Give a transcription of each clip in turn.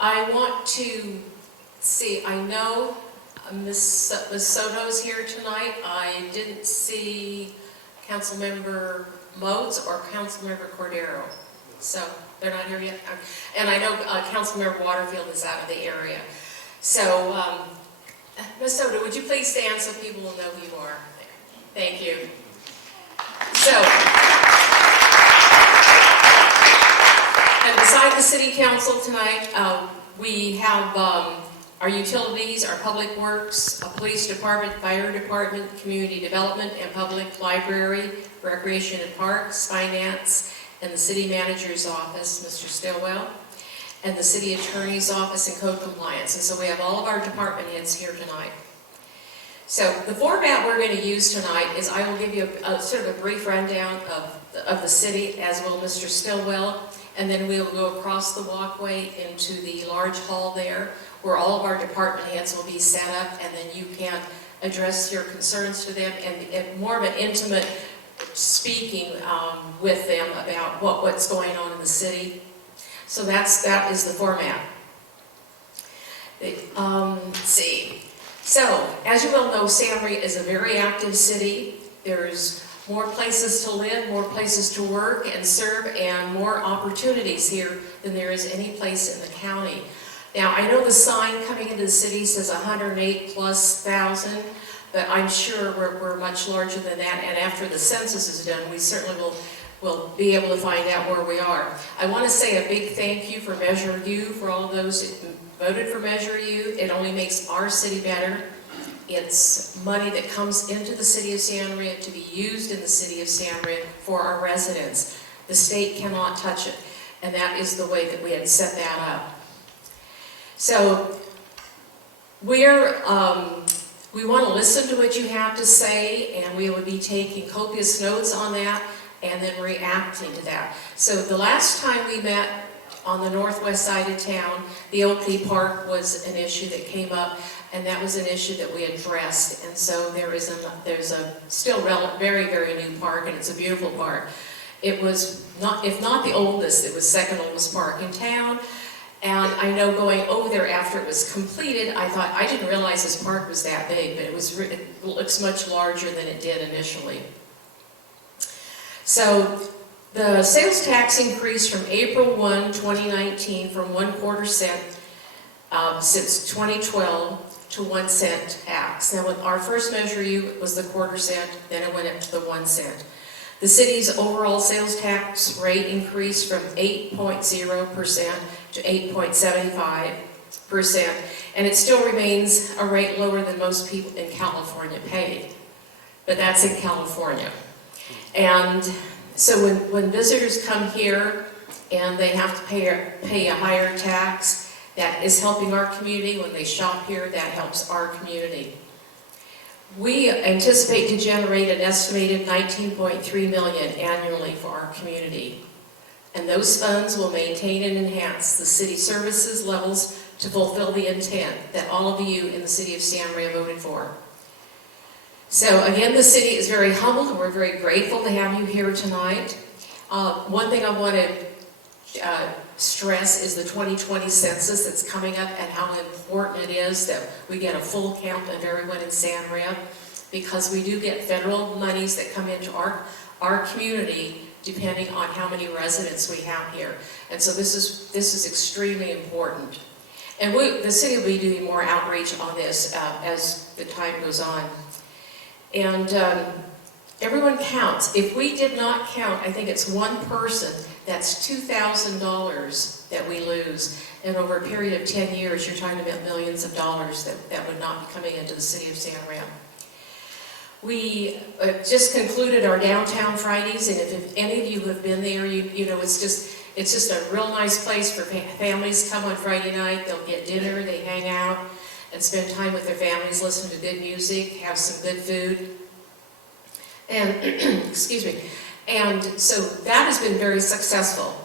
I want to see, I know Ms. Soto's here tonight. I didn't see Councilmember Modes or Councilmember Cordero. So they're not here yet. And I know Councilmember Waterfield is out of the area. So Ms. Soto, would you please stand so people will know who you are? Thank you. So, and beside the City Council tonight, we have our utilities, our public works, a police department, fire department, community development and public library, recreation and parks, finance, and the city manager's office, Mr. Stillwell, and the city attorney's office and code compliance. And so we have all of our department heads here tonight. So the format we're going to use tonight is I will give you a sort of a brief rundown of the city, as will Mr. Stillwell, and then we'll go across the walkway into the large hall there, where all of our department heads will be set up, and then you can address your concerns to them and more of an intimate speaking with them about what's going on in the city. So that is the format. Let's see. So, as you well know, Santa Maria is a very active city. There's more places to live, more places to work and serve, and more opportunities here than there is any place in the county. Now, I know the sign coming into the city says 108,000+, but I'm sure we're much larger than that, and after the census is done, we certainly will be able to find out where we are. I want to say a big thank you for Measure U, for all of those who voted for Measure U. It only makes our city better. It's money that comes into the city of Santa Maria to be used in the city of Santa Maria for our residents. The state cannot touch it, and that is the way that we had set that up. So we want to listen to what you have to say, and we will be taking copious notes on that and then reacting to that. So the last time we met on the northwest side of town, the Oakley Park was an issue that came up, and that was an issue that we addressed. And so there's a still very, very new park, and it's a beautiful park. It was not, if not the oldest, it was second oldest park in town. And I know going over there after it was completed, I thought, I didn't realize this park was that big, but it looks much larger than it did initially. So the sales tax increased from April 1, 2019 from 1/4 cent since 2012 to 1 cent tax. Now, with our first Measure U was the 1/4 cent, then it went up to the 1 cent. The city's overall sales tax rate increased from 8.0% to 8.75%, and it still remains a rate lower than most people in California pay. But that's in California. And so when visitors come here and they have to pay a higher tax, that is helping our community. When they shop here, that helps our community. We anticipate to generate an estimated $19.3 million annually for our community. And those funds will maintain and enhance the city services levels to fulfill the intent that all of you in the city of Santa Maria voted for. So again, the city is very humbled, and we're very grateful to have you here tonight. One thing I want to stress is the 2020 census that's coming up, and how important it is that we get a full count of everyone in Santa Maria, because we do get federal monies that come into our community depending on how many residents we have here. And so this is extremely important. And the city will be doing more outreach on this as the time goes on. And everyone counts. If we did not count, I think it's one person, that's $2,000 that we lose. And over a period of 10 years, you're talking about millions of dollars that would not be coming into the city of Santa Maria. We just concluded our Downtown Fridays, and if any of you have been there, you know it's just a real nice place for families. Come on Friday night, they'll get dinner, they hang out and spend time with their families, listen to good music, have some good food. And, excuse me, and so that has been very successful.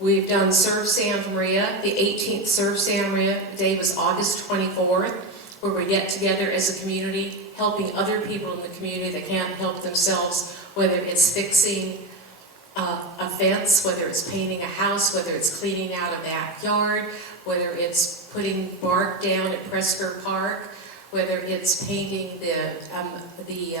We've done Serve Santa Maria. The 18th Serve Santa Maria Day was August 24th, where we get together as a community, helping other people in the community that can't help themselves, whether it's fixing a fence, whether it's painting a house, whether it's cleaning out a backyard, whether it's putting bark down at Presker Park, whether it's painting the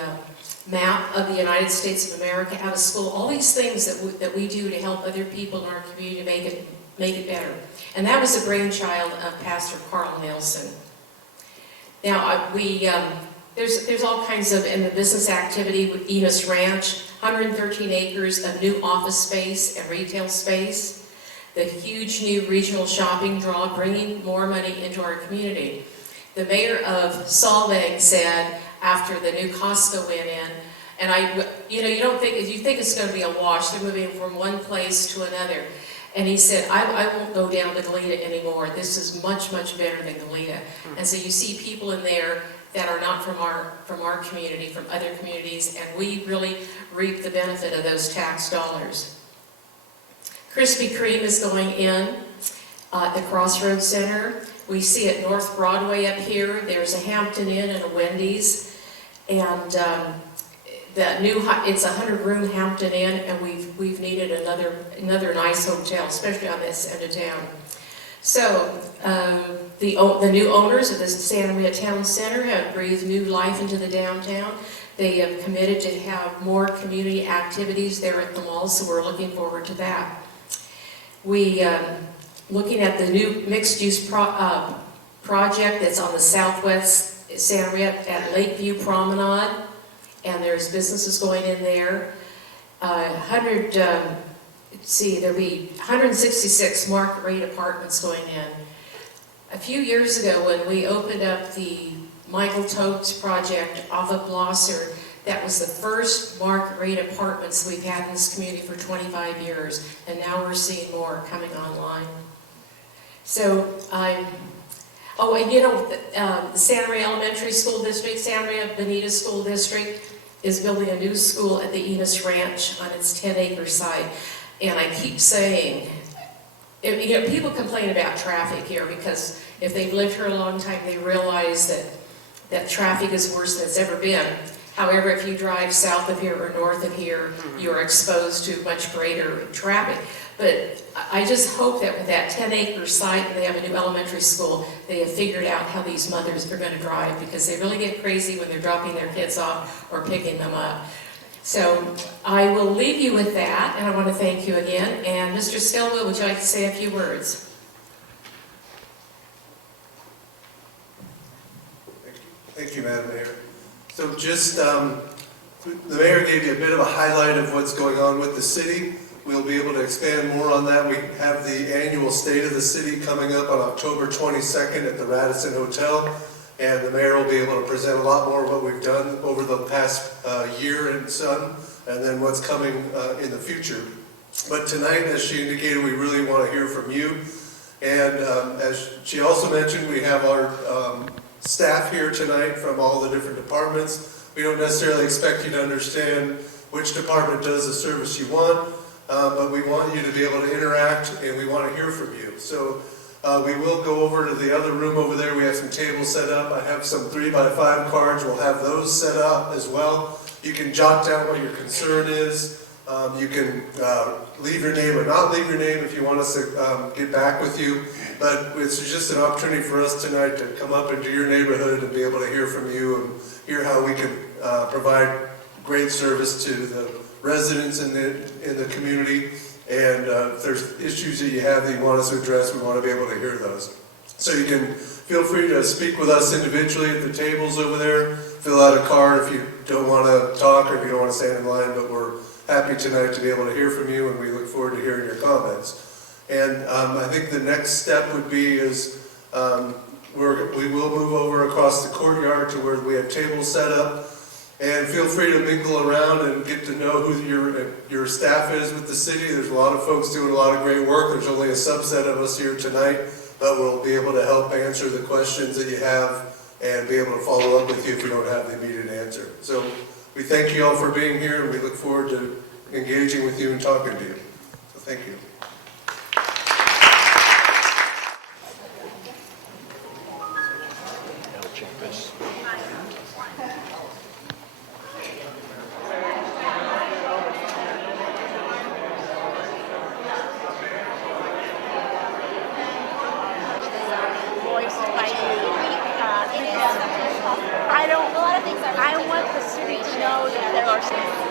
map of the United States of America out of school, all these things that we do to help other people in our community make it better. And that was the brainchild of Pastor Carl Nelson. Now, there's all kinds of, in the business activity with Enos Ranch, 113 acres of new office space and retail space, the huge new regional shopping draw, bringing more money into our community. The mayor of Solvang said after the new Costco went in, and you think it's going to be a wash, they're moving from one place to another. And he said, I won't go down to Goleta anymore. This is much, much better than Goleta. And so you see people in there that are not from our community, from other communities, and we really reap the benefit of those tax dollars. Krispy Kreme is going in at the Crossroads Center. We see it North Broadway up here. There's a Hampton Inn and a Wendy's, and it's a 100-room Hampton Inn, and we've needed another nice hotel, especially on this end of town. So the new owners of the Santa Maria Town Center have breathed new life into the downtown. They have committed to have more community activities there at the mall, so we're looking forward to that. We looking at the new mixed-use project that's on the southwest Santa Maria at Lakeview Promenade, and there's businesses going in there. There'll be 166 market rate apartments going in. A few years ago, when we opened up the Michael Tobes project off of Blosser, that was the first market rate apartments we've had in this community for 25 years, and now we're seeing more coming online. So the Santa Maria Elementary School District, Santa Maria Bonita School District is building a new school at the Enos Ranch on its 10-acre site. And I keep saying, people complain about traffic here because if they've lived here a long time, they realize that traffic is worse than it's ever been. However, if you drive south of here or north of here, you're exposed to much greater traffic. But I just hope that with that 10-acre site, and they have a new elementary school, they have figured out how these mothers are going to drive, because they really get crazy when they're dropping their kids off or picking them up. So I will leave you with that, and I want to thank you again. And Mr. Stillwell, would you like to say a few words? Thank you, Madam Mayor. So just, the Mayor gave you a bit of a highlight of what's going on with the city. We'll be able to expand more on that. We have the annual State of the City coming up on October 22nd at the Radisson Hotel. And the mayor will be able to present a lot more of what we've done over the past year and some, and then what's coming in the future. But tonight, as she indicated, we really want to hear from you. And as she also mentioned, we have our staff here tonight from all the different departments. We don't necessarily expect you to understand which department does the service you want, but we want you to be able to interact, and we want to hear from you. So we will go over to the other room over there. We have some tables set up. I have some 3x5 cards. We'll have those set up as well. You can jot down what your concern is. You can leave your name or not leave your name if you want us to get back with you. But it's just an opportunity for us tonight to come up into your neighborhood and be able to hear from you and hear how we can provide great service to the residents in the community. And if there's issues that you have that you want us to address, we want to be able to hear those. So you can feel free to speak with us individually at the tables over there. Fill out a card if you don't want to talk or if you don't want to stand in line, but we're happy tonight to be able to hear from you, and we look forward to hearing your comments. And I think the next step would be we will move over across the courtyard to where we have tables set up. And feel free to mingle around and get to know who your staff is with the city. There's a lot of folks doing a lot of great work. There's only a subset of us here tonight, but we'll be able to help answer the questions that you have and be able to follow up with you if we don't have the immediate answer. So we thank you all for being here, and we look forward to engaging with you and talking to you. So thank you. Garcia.